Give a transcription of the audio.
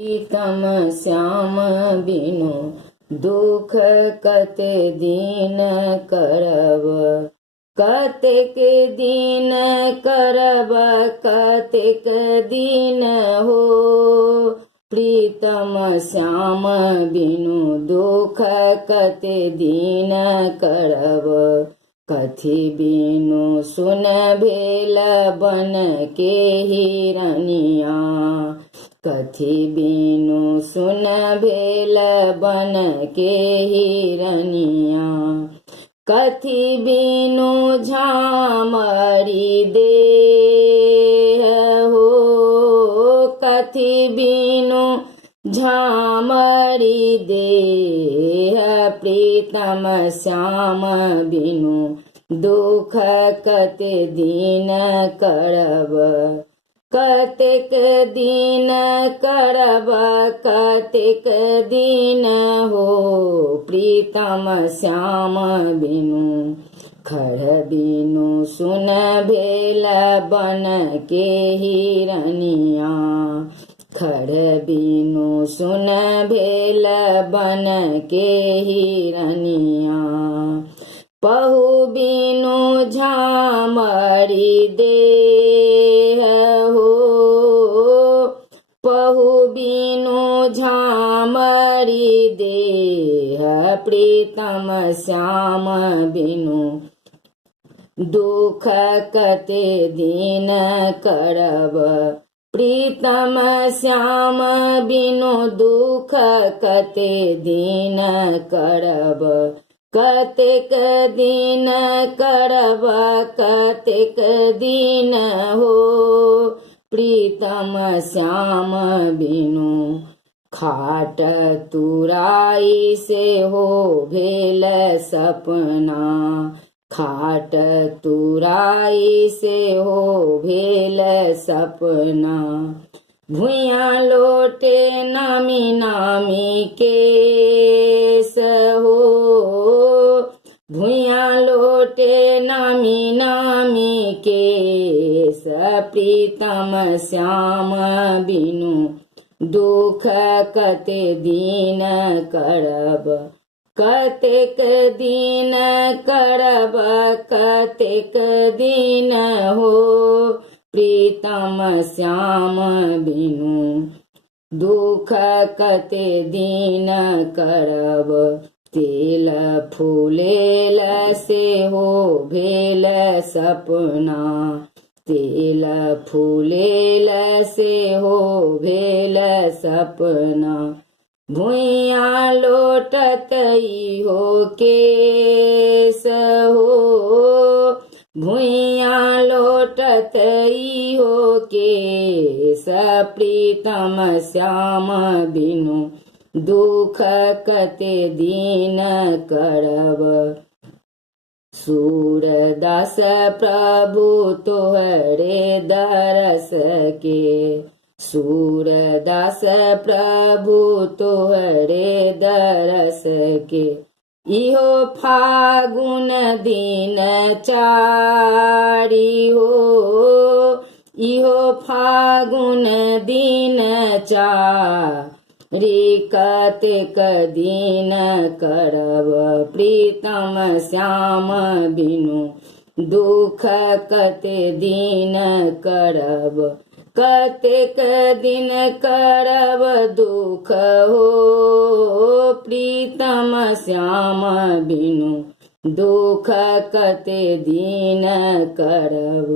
प्रीतम श्याम बिनु दुख कते दिन करब, कतेक दिन करब कतेक दिन हो। प्रीतम श्याम बिनु दुख कते दिन करब, कथी बिनु सुन भेल बन के हिरनिया। कथी बिनु सुन भेल बन के हिरनिया। कथी बिनु झामरी देह हो, कथी बिनु झामरी देह। प्रीतम श्याम बिनु दुख कते दिन करब, कतेक दिन करब कतेक दिन हो। प्रीतम श्याम बिनु खर बिनु सुन भेल बन के हिरनिया। खर बिनु सुन भेल बन के हिरनिया। पहु बिनु झामरी देह हो, पहु बिनु झामरी देह। प्रीतम श्याम बिनु दुख कते दिन करब, प्रीतम श्याम बिनु दुख कते दिन करब। कतेक दिन करब कतेक दिन हो। प्रीतम श्याम बिनु खाट तुराई से हो भेल सपना। खाट तुराई से हो भेल सपना। भुइयाँ लोटे नामी नामी केस हो, भुइयाँ लोटे नामी नामी केस। प्रीतम श्याम बिनु दुख कते दिन करब, कतेक दिन करब कतेक दिन हो। प्रीतम श्याम बिनु दुख कते दिन करब, तेल फूलेल से हो भेल सपना। तेल फूलेल से हो भेल सपना। भुइयाँ लोटत हो केस हो, भुइयाँ लोटत हो केस। प्रीतम श्याम बिनु दुख कते दिन करब। सूरदास प्रभु तोहरे दरस के, सूरदास प्रभु तोहरे दरस के। इहो फागुन दिन चारि हो, इहो फागुन दिन चारि। कतेक दिन करब, प्रीतम श्याम बिनु दुख कते दिन करब। कतेक दिन करब दुख हो। प्रीतम श्याम बिनु दुख कते दिन करब।